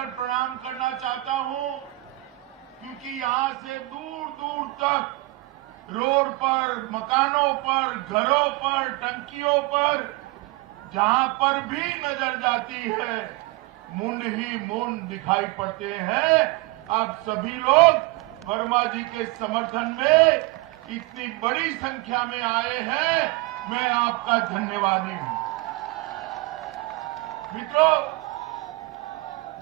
कर प्रणाम करना चाहता हूं, क्योंकि यहां से दूर दूर तक रोड पर, मकानों पर, घरों पर, टंकियों पर, जहां पर भी नजर जाती है मुंड ही मुंड दिखाई पड़ते हैं। आप सभी लोग वर्मा जी के समर्थन में इतनी बड़ी संख्या में आए हैं, मैं आपका धन्यवादी हूं। मित्रों,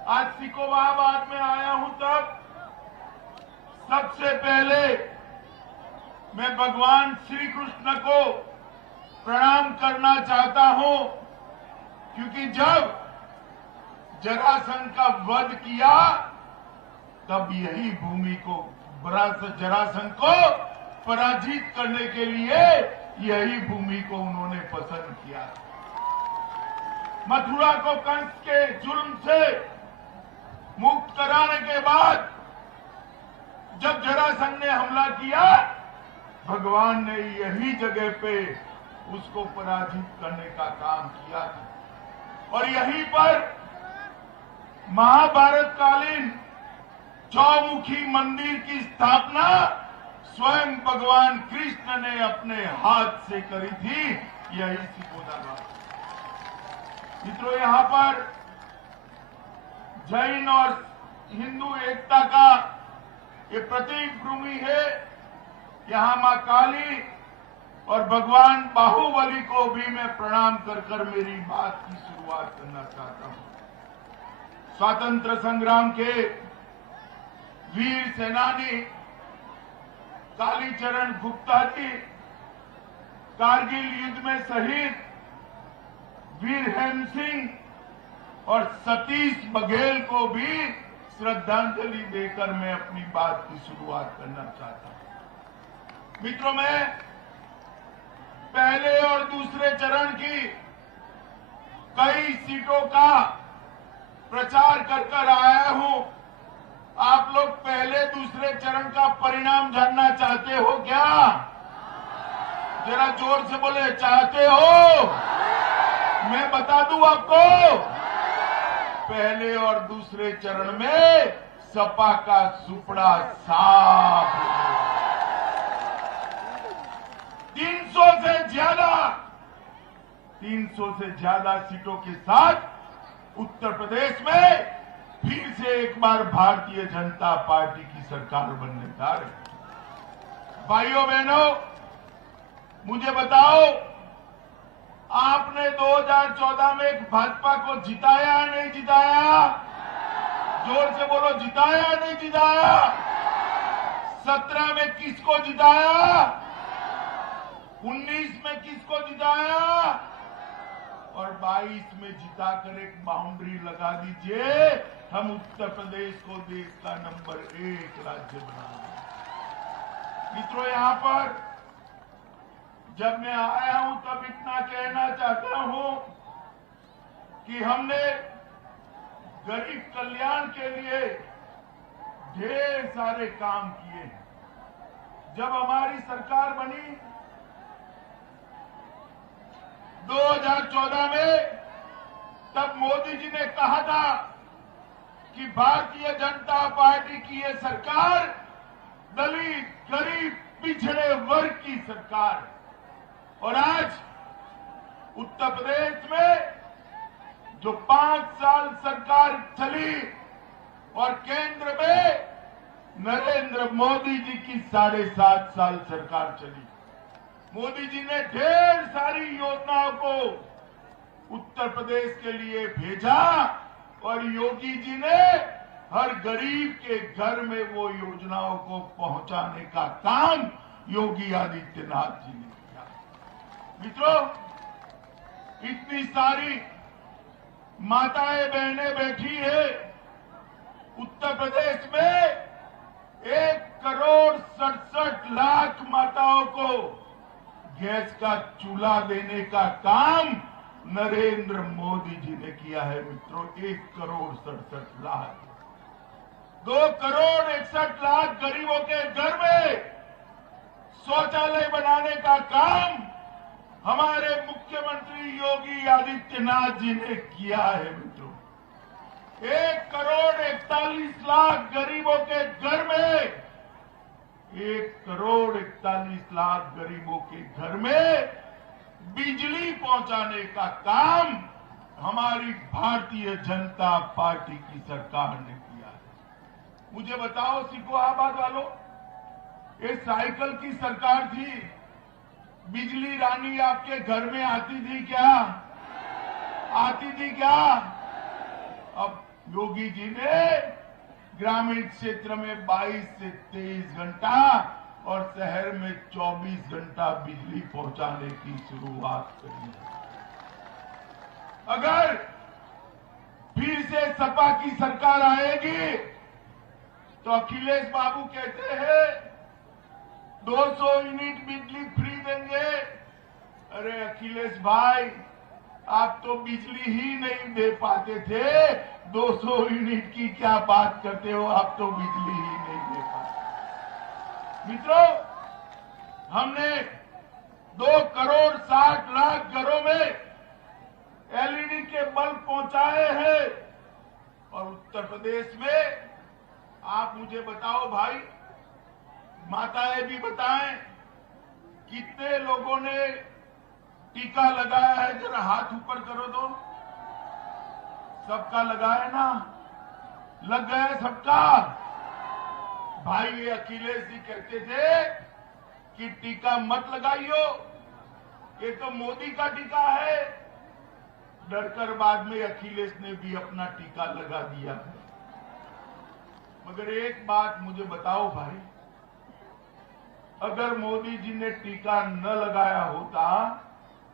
आज सिकोबाबाद में आया हूं तब सबसे पहले मैं भगवान श्री कृष्ण को प्रणाम करना चाहता हूं, क्योंकि जब जरासंध का वध किया तब यही भूमि को, जरासंध को पराजित करने के लिए यही भूमि को उन्होंने पसंद किया। मथुरा को कंस के जुल्म से मुक्त कराने के बाद जब जरासंध ने हमला किया, भगवान ने यही जगह पे उसको पराजित करने का काम किया था। और यहीं पर महाभारत कालीन चौमुखी मंदिर की स्थापना स्वयं भगवान कृष्ण ने अपने हाथ से करी थी, यही सिकोबाबाद। मित्रों, यहां पर जैन और हिंदू एकता का ये प्रतीक भूमि है। यहां मां काली और भगवान बाहुबली को भी मैं प्रणाम कर कर मेरी बात की शुरुआत करना चाहता हूं। स्वातंत्र संग्राम के वीर सेनानी कालीचरण गुप्ता जी, कारगिल युद्ध में शहीद वीर हेम सिंह और सतीश बघेल को भी श्रद्धांजलि देकर मैं अपनी बात की शुरुआत करना चाहता हूं। मित्रों, मैं पहले और दूसरे चरण की कई सीटों का प्रचार कर कर आया हूं। आप लोग पहले दूसरे चरण का परिणाम जानना चाहते हो क्या? जरा जोर से बोले, चाहते हो? मैं बता दूं आपको, पहले और दूसरे चरण में सपा का सुपड़ा साफ है। 300 से ज्यादा सीटों के साथ उत्तर प्रदेश में फिर से एक बार भारतीय जनता पार्टी की सरकार बनने जा रही है। भाइयों बहनों, मुझे बताओ, आपने 2014 में भाजपा को जिताया नहीं जिताया? जोर से बोलो, जिताया नहीं जिताया? 17 में किसको जिताया? 19 में किसको जिताया? और 22 में जिताकर एक बाउंड्री लगा दीजिए, हम उत्तर प्रदेश को देश का नंबर 1 राज्य बनाएंगे। मित्रों, यहां पर जब मैं आया हूं तब इतना कहना चाहता हूं कि हमने गरीब कल्याण के लिए ढेर सारे काम किए हैं। जब हमारी सरकार बनी 2014 में, तब मोदी जी ने कहा था कि भारतीय जनता पार्टी की ये सरकार दलित, गरीब, पिछड़े वर्ग की सरकार है। और आज उत्तर प्रदेश में जो 5 साल सरकार चली और केंद्र में नरेंद्र मोदी जी की 7.5 साल सरकार चली, मोदी जी ने ढेर सारी योजनाओं को उत्तर प्रदेश के लिए भेजा और योगी जी ने हर गरीब के घर में वो योजनाओं को पहुंचाने का काम योगी आदित्यनाथ जी ने किया। मित्रों, इतनी सारी माताएं बहनें बैठी है उत्तर प्रदेश में, 1,67,00,000 माताओं को गैस का चूल्हा देने का काम नरेंद्र मोदी जी ने किया है। मित्रों, 1,67,00,000, 2,61,00,000 गरीबों के घर में शौचालय बनाने का काम हमारे मुख्यमंत्री योगी आदित्यनाथ जी ने किया है। मित्रों, 1,41,00,000 गरीबों के घर में 1,41,00,000 गरीबों के घर में बिजली पहुंचाने का काम हमारी भारतीय जनता पार्टी की सरकार ने किया है। मुझे बताओ सिकोहाबाद वालों, ये साइकिल की सरकार थी, बिजली रानी आपके घर में आती थी क्या? आती थी क्या? अब योगी जी ने ग्रामीण क्षेत्र में 22 से 23 घंटा और शहर में 24 घंटा बिजली पहुंचाने की शुरुआत करी है। अगर फिर से सपा की सरकार आएगी तो अखिलेश बाबू कहते हैं 200 यूनिट बिजली फ्री देंगे। अरे अखिलेश भाई, आप तो बिजली ही नहीं दे पाते थे, 200 यूनिट की क्या बात करते हो? आप तो बिजली ही नहीं दे पाते। मित्रों, हमने 2,60,00,000 घरों में एलईडी के बल्ब पहुंचाए हैं और उत्तर प्रदेश में आप मुझे बताओ भाई, माताएं भी बताएं, कितने लोगों ने टीका लगाया है? जरा हाथ ऊपर करो तो। सबका लगा है ना? लग गया सबका? भाई ये अखिलेश जी कहते थे कि टीका मत लगाइयो, ये तो मोदी का टीका है। डरकर बाद में अखिलेश ने भी अपना टीका लगा दिया है। मगर एक बात मुझे बताओ भाई, अगर मोदी जी ने टीका न लगाया होता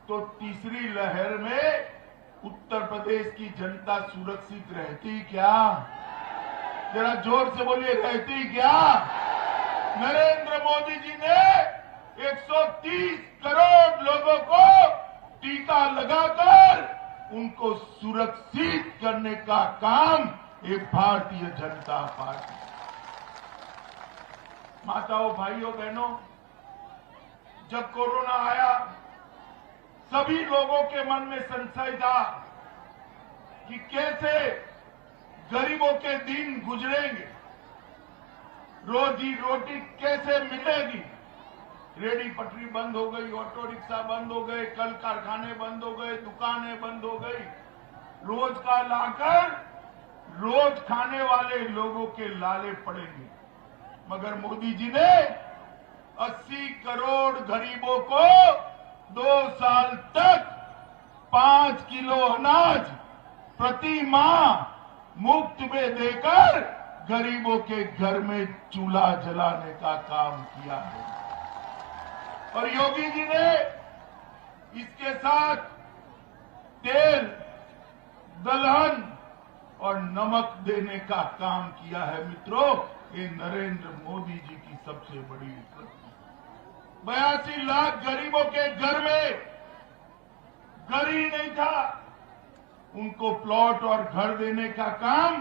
तो तीसरी लहर में उत्तर प्रदेश की जनता सुरक्षित रहती क्या? जरा जोर से बोलिए, रहती क्या? नरेंद्र मोदी जी ने 130 करोड़ लोगों को टीका लगाकर उनको सुरक्षित करने का काम ये भारतीय जनता पार्टी। माताओं, भाइयों, बहनों, जब कोरोना आया सभी लोगों के मन में संशय था कि कैसे गरीबों के दिन गुजरेंगे, रोजी रोटी कैसे मिलेगी। रेडी पटरी बंद हो गई, ऑटो रिक्शा बंद हो गए, कल कारखाने बंद हो गए, दुकानें बंद हो गई। रोज का लाकर रोज खाने वाले लोगों के लाले पड़ेंगे। मगर मोदी जी ने 80 करोड़ गरीबों को 2 साल तक 5 किलो अनाज प्रति माह मुफ्त में देकर गरीबों के घर में चूल्हा जलाने का काम किया है। और योगी जी ने इसके साथ तेल, दलहन और नमक देने का काम किया है। मित्रों, ये नरेंद्र मोदी जी की सबसे बड़ी उपलब्धि। 82 लाख गरीबों के घर में घर ही नहीं था, उनको प्लॉट और घर देने का काम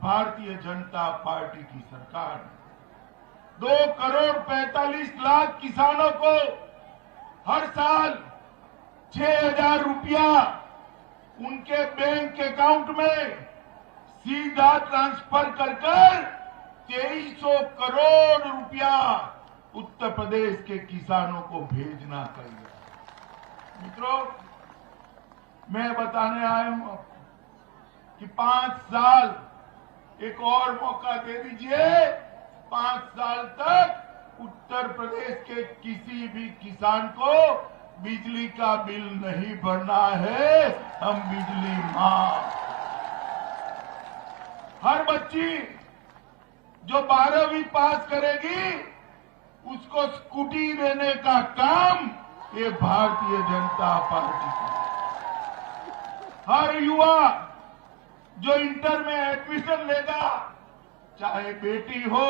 भारतीय जनता पार्टी की सरकार ने। 2,45,00,000 किसानों को हर साल 6,000 रुपया उनके बैंक अकाउंट में सीधा ट्रांसफर कर 2300 करोड़ रुपया उत्तर प्रदेश के किसानों को भेजना चाहिए। मित्रों, मैं बताने आया हूं आपको कि 5 साल एक और मौका दे दीजिए। 5 साल तक उत्तर प्रदेश के किसी भी किसान को बिजली का बिल नहीं भरना है। हम बिजली माफ। हर बच्ची जो 12वीं पास करेगी उसको स्कूटी देने का काम ये भारतीय जनता पार्टी की। हर युवा जो इंटर में एडमिशन लेगा, चाहे बेटी हो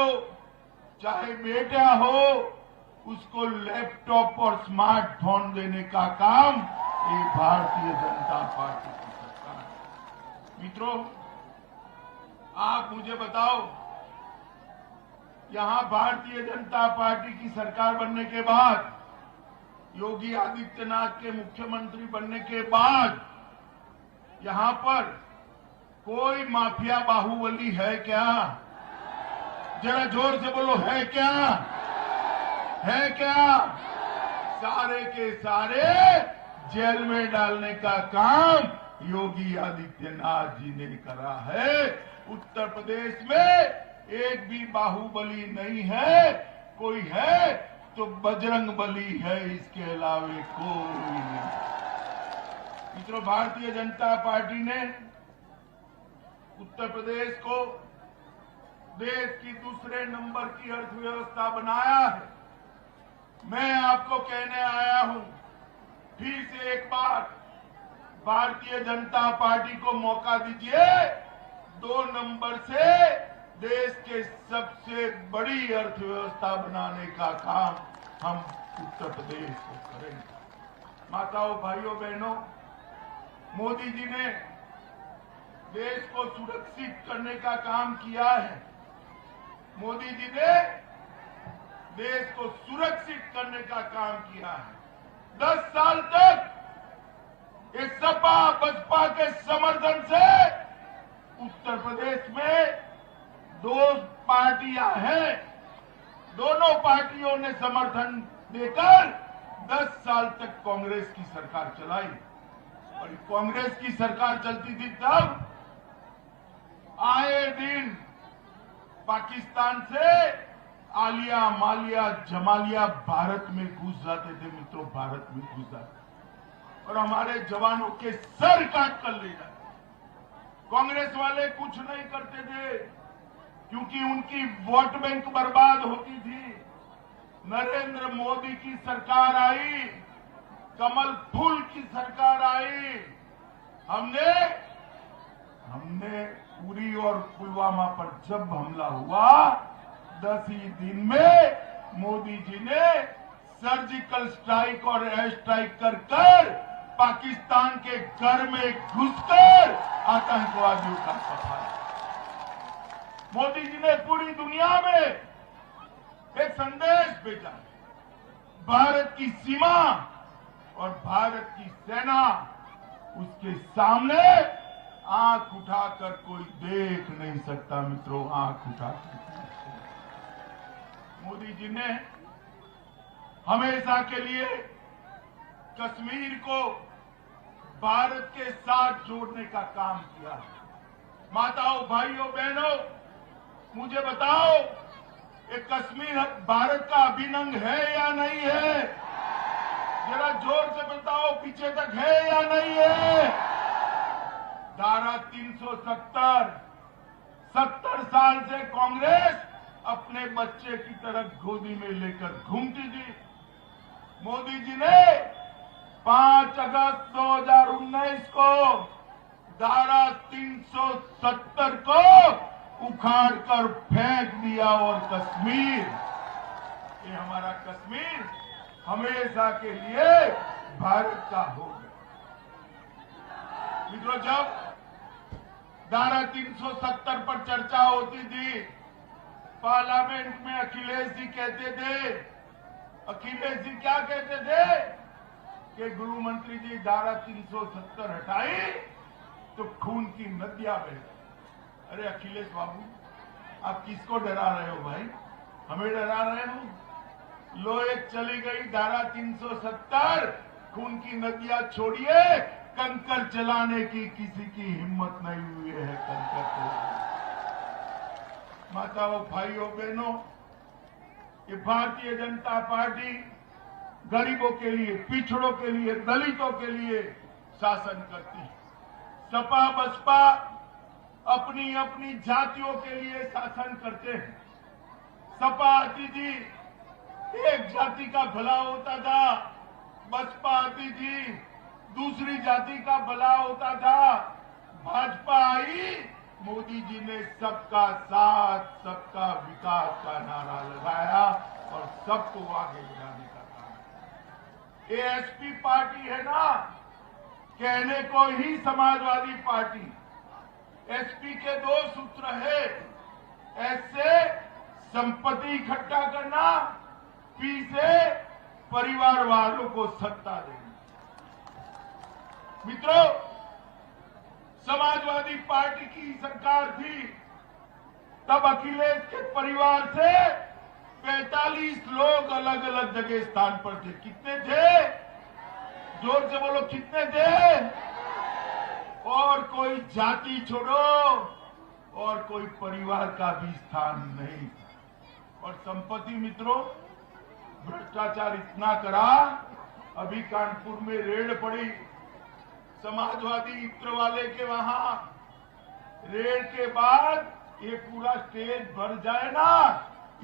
चाहे बेटा हो, उसको लैपटॉप और स्मार्टफोन देने का काम ये भारतीय जनता पार्टी की सरकार है। मित्रों, आप मुझे बताओ, यहां भारतीय जनता पार्टी की सरकार बनने के बाद, योगी आदित्यनाथ के मुख्यमंत्री बनने के बाद यहां पर कोई माफिया बाहुबली है क्या? जरा जोर से बोलो, है क्या? है क्या? सारे के सारे जेल में डालने का काम योगी आदित्यनाथ जी ने करा है। उत्तर प्रदेश में एक भी बाहुबली नहीं है, कोई है तो बजरंग बली है, इसके अलावे कोई नहीं। मित्रों, भारतीय जनता पार्टी ने उत्तर प्रदेश को देश की दूसरे नंबर की अर्थव्यवस्था बनाया है। मैं आपको कहने आया हूं, फिर से एक बार भारतीय जनता पार्टी को मौका दीजिए। 2 नंबर से देश के सबसे बड़ी अर्थव्यवस्था बनाने का काम हम उत्तर प्रदेश को करेंगे। माताओं, भाइयों, बहनों, मोदी जी ने देश को सुरक्षित करने का काम किया है। मोदी जी ने देश को सुरक्षित करने का काम किया है। 10 साल तक इस सपा बसपा के समर्थन से उत्तर प्रदेश में 2 पार्टियां हैं। दोनों पार्टियों ने समर्थन देकर 10 साल तक कांग्रेस की सरकार चलाई। और कांग्रेस की सरकार चलती थी तब आए दिन पाकिस्तान से आलिया मालिया जमालिया भारत में घुस जाते थे। मित्रों, भारत में घुस जाते और हमारे जवानों के सर काट कर ले जाते। कांग्रेस वाले कुछ नहीं करते थे क्योंकि उनकी वोट बैंक बर्बाद होती थी। नरेंद्र मोदी की सरकार आई, कमल फूल की सरकार आई। हमने उरी और पुलवामा पर जब हमला हुआ 10 ही दिन में मोदी जी ने सर्जिकल स्ट्राइक और एयर स्ट्राइक कर पाकिस्तान के घर में घुसकर आतंकवादियों का सफाया। मोदी जी ने पूरी दुनिया में एक संदेश भेजा, भारत की सीमा और भारत की सेना, उसके सामने आंख उठाकर कोई देख नहीं सकता। मित्रों, आंख उठाकर मोदी जी ने हमेशा के लिए कश्मीर को भारत के साथ जोड़ने का काम किया। माताओं, भाइयों, बहनों, मुझे बताओ, ये कश्मीर भारत का अभिन्न अंग है या नहीं है? जरा जोर से बताओ, पीछे तक है या नहीं है? धारा 370, 70 साल से कांग्रेस अपने बच्चे की तरह गोदी में लेकर घूमती थी। मोदी जी ने 5 अगस्त 2019 को धारा 370 को उखाड़कर फेंक दिया और कश्मीर, ये हमारा कश्मीर हमेशा के लिए भारत का हो गया। मित्रों, जब धारा 370 पर चर्चा होती थी, पार्लियामेंट में अखिलेश जी कहते थे, अखिलेश जी क्या कहते थे कि गृह मंत्री जी धारा 370 हटाई तो खून की नदियां बह गई। अरे अखिलेश बाबू, आप किसको डरा रहे हो भाई? हमें डरा रहे हो? लो, एक चली गई धारा 370, खून की नदियां छोड़िए, कंकर चलाने की किसी की हिम्मत नहीं हुई है। कंकर चलाने। माताओं, भाइयों, बहनों, ये भारतीय जनता पार्टी गरीबों के लिए, पिछड़ों के लिए, दलितों के लिए शासन करती है। सपा बसपा अपनी अपनी जातियों के लिए शासन करते हैं। सपा आती थी, एक जाति का भला होता था, बसपा आती थी, दूसरी जाति का भला होता था। भाजपा आई, मोदी जी ने सबका साथ, सबका विकास का नारा लगाया और सबको आगे बढ़ाने का काम। एएसपी पार्टी है ना, कहने को ही समाजवादी पार्टी। एसपी के 2 सूत्र है, एस से संपत्ति इकट्ठा करना, पी से परिवार वालों को सत्ता देना। मित्रों, समाजवादी पार्टी की सरकार थी, तब अखिलेश के परिवार से 45 लोग अलग अलग जगह स्थान पर थे। कितने थे? जोर से बोलो, कितने थे? और कोई जाति छोड़ो और कोई परिवार का भी स्थान नहीं था। और संपत्ति मित्रों, भ्रष्टाचार इतना करा, अभी कानपुर में रेड पड़ी समाजवादी इत्र वाले के वहां। रेड के बाद ये पूरा स्टेज भर जाए ना,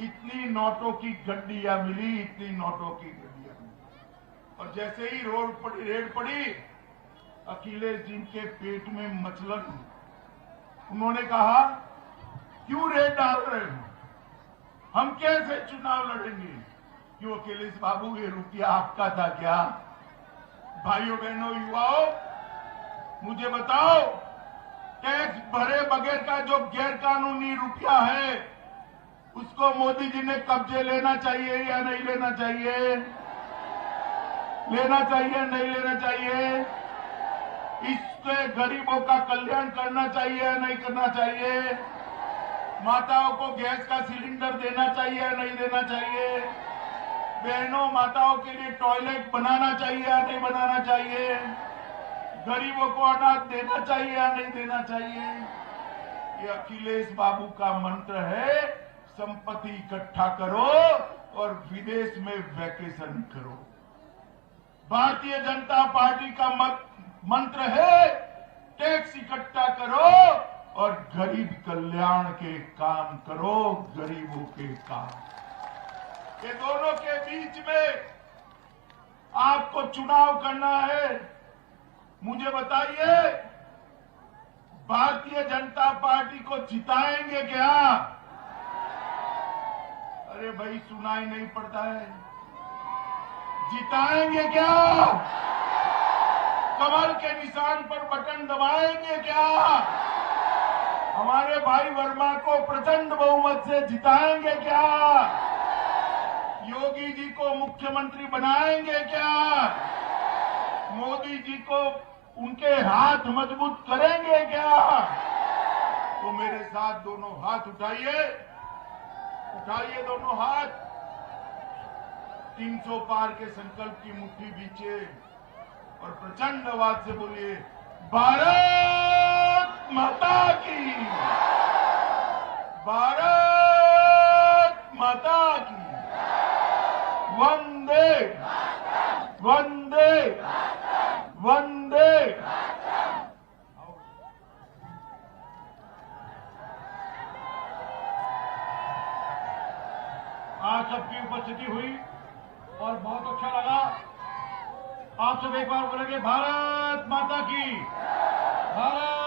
इतनी नोटों की गड्डियां मिली, इतनी नोटों की गड्डियां मिली। और जैसे ही रेड पड़ी, अखिलेश जी के पेट में मचलन। उन्होंने कहा, क्यों रेड डाल रहे हो? हम कैसे चुनाव लड़ेंगे? क्यों अखिलेश बाबू, ये रुपया आपका था क्या? भाइयों बहनों युवाओं, मुझे बताओ, टैक्स भरे बगैर का जो गैर कानूनी रुपया है, उसको मोदी जी ने कब्जे लेना चाहिए या नहीं लेना चाहिए? लेना चाहिए, नहीं लेना चाहिए? इससे गरीबों का कल्याण करना चाहिए या नहीं करना चाहिए? माताओं को गैस का सिलेंडर देना चाहिए या नहीं देना चाहिए? बहनों, माताओं के लिए टॉयलेट बनाना चाहिए या नहीं बनाना चाहिए? गरीबों को अनाज देना चाहिए या नहीं देना चाहिए? ये अखिलेश बाबू का मंत्र है, संपत्ति इकट्ठा करो और विदेश में वैकेशन करो। भारतीय जनता पार्टी का मंत्र है, टैक्स इकट्ठा करो और गरीब कल्याण के काम करो, गरीबों के काम। ये दोनों के बीच में आपको चुनाव करना है। मुझे बताइए, भारतीय जनता पार्टी को जिताएंगे क्या? अरे भाई, सुनाई नहीं पड़ता है। जिताएंगे क्या? कमल के निशान पर बटन दबाएंगे क्या? हमारे भाई वर्मा को प्रचंड बहुमत से जिताएंगे क्या? योगी जी को मुख्यमंत्री बनाएंगे क्या? मोदी जी को उनके हाथ मजबूत करेंगे क्या? तो मेरे साथ दोनों हाथ उठाइए, उठाइए दोनों हाथ। 300 पार के संकल्प की मुट्ठी बीचे और प्रचंड आवाज से बोलिए, भारत माता की, भारत माता की, वंदे वंदे वंदे। आज सबकी उपस्थिति हुई और बहुत अच्छा लगा। आप सब एक बार बोलेंगे, भारत माता की, भारत